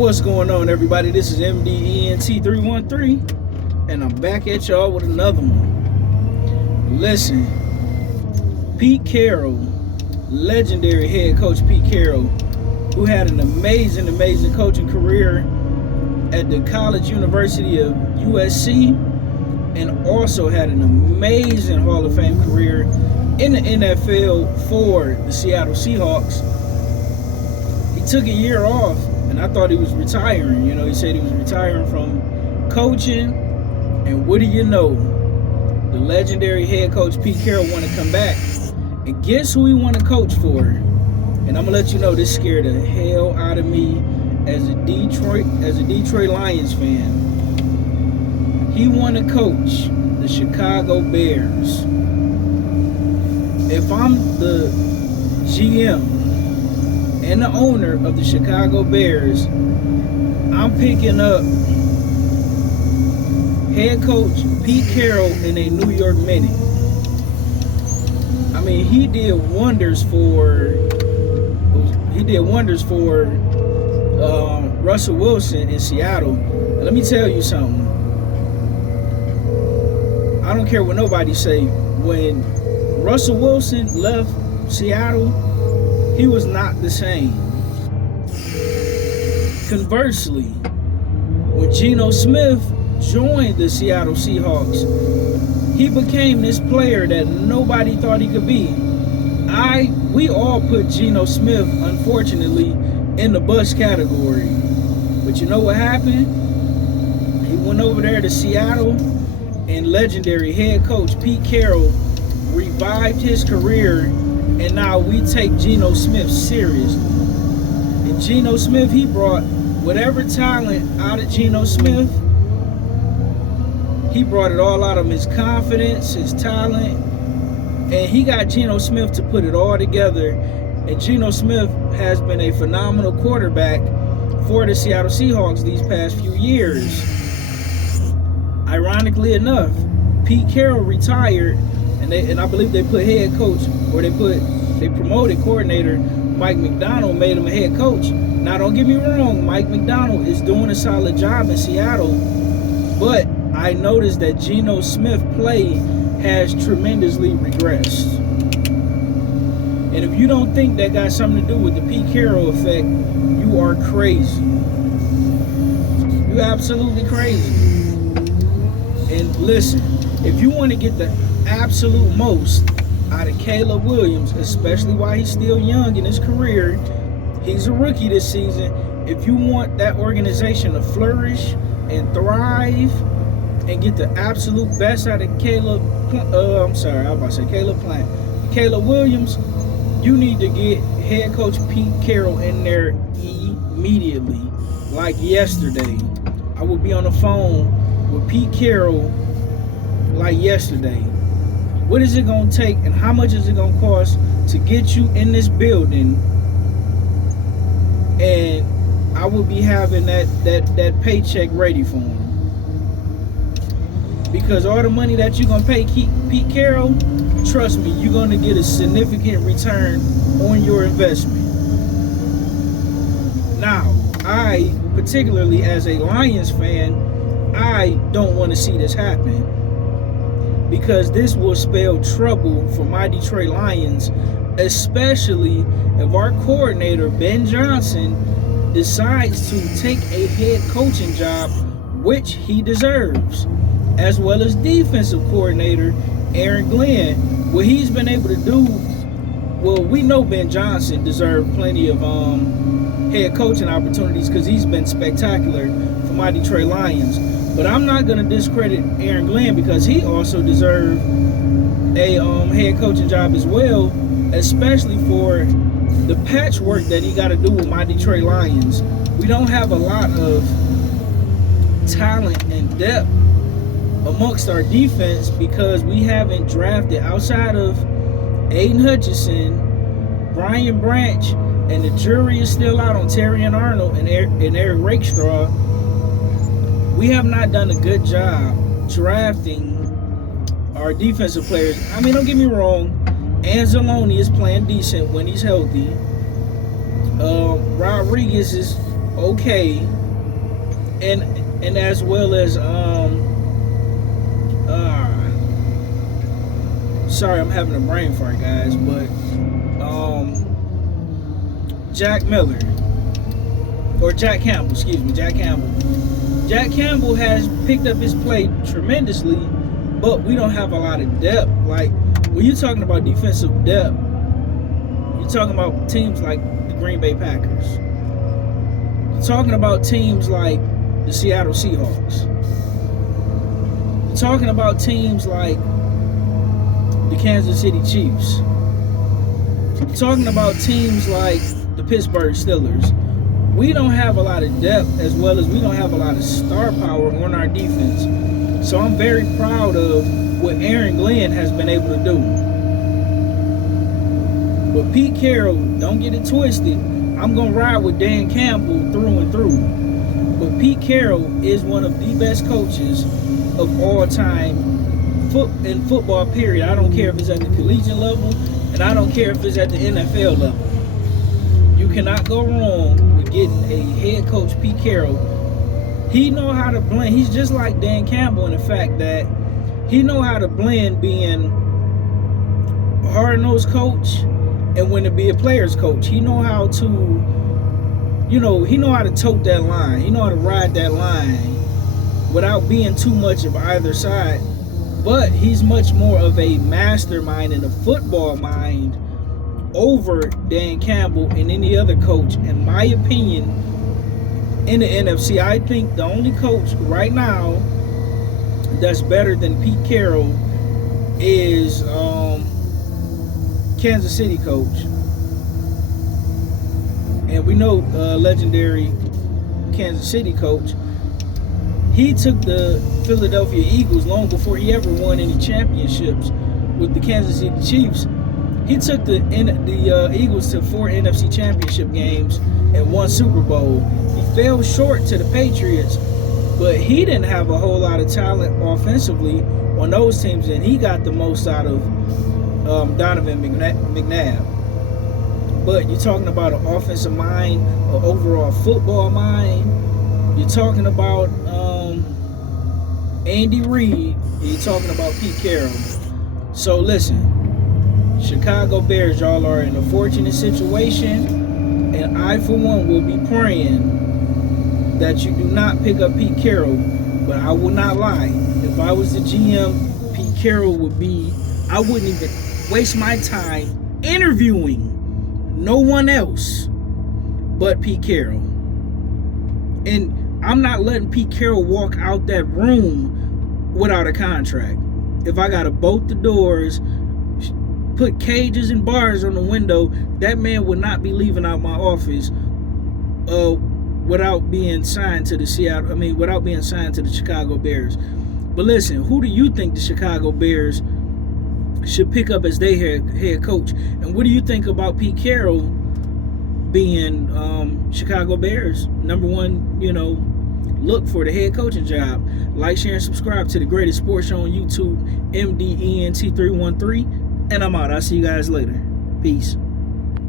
What's going on, everybody? This is MDENT313, and I'm back at y'all with another one. Listen, Pete Carroll, legendary head coach Pete Carroll, who had an amazing coaching career at the College University of USC, and also had an amazing Hall of Fame career in the NFL for the Seattle Seahawks. He took a year off, and I thought he was retiring. You know, he said he was retiring from coaching, and what do you know? The legendary head coach Pete Carroll want to come back, and guess who he want to coach for? And I'm gonna let you know, this scared the hell out of me as a Detroit Lions fan. He want to coach the Chicago Bears. If I'm the GM and the owner of the Chicago Bears, I'm picking up head coach Pete Carroll in a New York Minute. I mean, he did wonders for Russell Wilson in Seattle. And let me tell you something. I don't care what nobody say. When Russell Wilson left Seattle, he was not the same. Conversely, when Geno Smith joined the Seattle Seahawks, he became this player that nobody thought he could be. We all put Geno Smith, unfortunately, in the bust category. But you know what happened? He went over there to Seattle, and legendary head coach Pete Carroll revived his career, and now we take Geno Smith seriously. And Geno Smith, he brought whatever talent out of Geno Smith. He brought it all out of him, his confidence, his talent, and he got Geno Smith to put it all together. And Geno Smith has been a phenomenal quarterback for the Seattle Seahawks these past few years. Ironically enough, Pete Carroll retired, and I believe they put head coach, or they promoted coordinator Mike Macdonald, made him a head coach. Now, don't get me wrong, Mike Macdonald is doing a solid job in Seattle, but I noticed that Geno Smith play has tremendously regressed. And if you don't think that got something to do with the Pete Carroll effect, you are crazy. You're absolutely crazy. And listen, if you want to get the absolute most out of Caleb Williams, especially while he's still young in his career, he's a rookie this season. If you want that organization to flourish and thrive and get the absolute best out of Caleb Williams, you need to get head coach Pete Carroll in there immediately, like yesterday. I will be on the phone with Pete Carroll like yesterday. What is it going to take, and how much is it going to cost to get you in this building? And I will be having that paycheck ready for him. Because all the money that you're going to pay Pete Carroll, trust me, you're going to get a significant return on your investment. Now, I, particularly as a Lions fan, I don't want to see this happen, because this will spell trouble for my Detroit Lions, especially if our coordinator, Ben Johnson, decides to take a head coaching job, which he deserves, as well as defensive coordinator Aaron Glenn. What he's been able to do, well, we know Ben Johnson deserved plenty of head coaching opportunities because he's been spectacular for my Detroit Lions. But I'm not going to discredit Aaron Glenn, because he also deserved a head coaching job as well, especially for the patchwork that he got to do with my Detroit Lions. We don't have a lot of talent and depth amongst our defense because we haven't drafted, outside of Aiden Hutchinson, Brian Branch, and the jury is still out on Terrion Arnold and Eric Rakestraw. We have not done a good job drafting our defensive players. I mean, don't get me wrong, Anzalone is playing decent when he's healthy. Rodriguez is okay, and as well as sorry, I'm having a brain fart, guys, but Jack Miller, or Jack Campbell, excuse me, Jack Campbell. Jack Campbell has picked up his play tremendously, but we don't have a lot of depth. Like, when you're talking about defensive depth, you're talking about teams like the Green Bay Packers. You're talking about teams like the Seattle Seahawks. You're talking about teams like the Kansas City Chiefs. You're talking about teams like the Pittsburgh Steelers. We don't have a lot of depth, as well as we don't have a lot of star power on our defense. So I'm very proud of what Aaron Glenn has been able to do. But Pete Carroll, don't get it twisted, I'm going to ride with Dan Campbell through and through. But Pete Carroll is one of the best coaches of all time in football, period. I don't care if it's at the collegiate level, and I don't care if it's at the NFL level. You cannot go wrong with getting a head coach, Pete Carroll. He know how to blend. He's just like Dan Campbell in the fact that he know how to blend being a hard-nosed coach and when to be a player's coach. He know how to, he know how to tote that line. He know how to ride that line without being too much of either side. But he's much more of a mastermind and a football mind over Dan Campbell and any other coach, in my opinion, in the NFC. I think the only coach right now that's better than Pete Carroll is Kansas City coach. And we know legendary Kansas City coach. He took the Philadelphia Eagles long before he ever won any championships with the Kansas City Chiefs. He took the Eagles to 4 NFC championship games and 1 Super Bowl. He fell short to the Patriots, but he didn't have a whole lot of talent offensively on those teams, and he got the most out of Donovan McNabb. But you're talking about an offensive mind, an overall football mind. You're talking about Andy Reid. You're talking about Pete Carroll. So listen, Chicago Bears, y'all are in a fortunate situation, and I, for one, will be praying that you do not pick up Pete Carroll. But I will not lie. If I was the GM, Pete Carroll would be, I wouldn't even waste my time interviewing no one else but Pete Carroll. And I'm not letting Pete Carroll walk out that room without a contract. If I gotta bolt the doors, put cages and bars on the window, that man would not be leaving out my office without being signed to the without being signed to the Chicago Bears. But listen, who do you think the Chicago Bears should pick up as their head coach? And what do you think about Pete Carroll being Chicago Bears #1, look for the head coaching job? Like, share, and subscribe to the greatest sports show on YouTube, MDENT313. And I'm out. I'll see you guys later. Peace.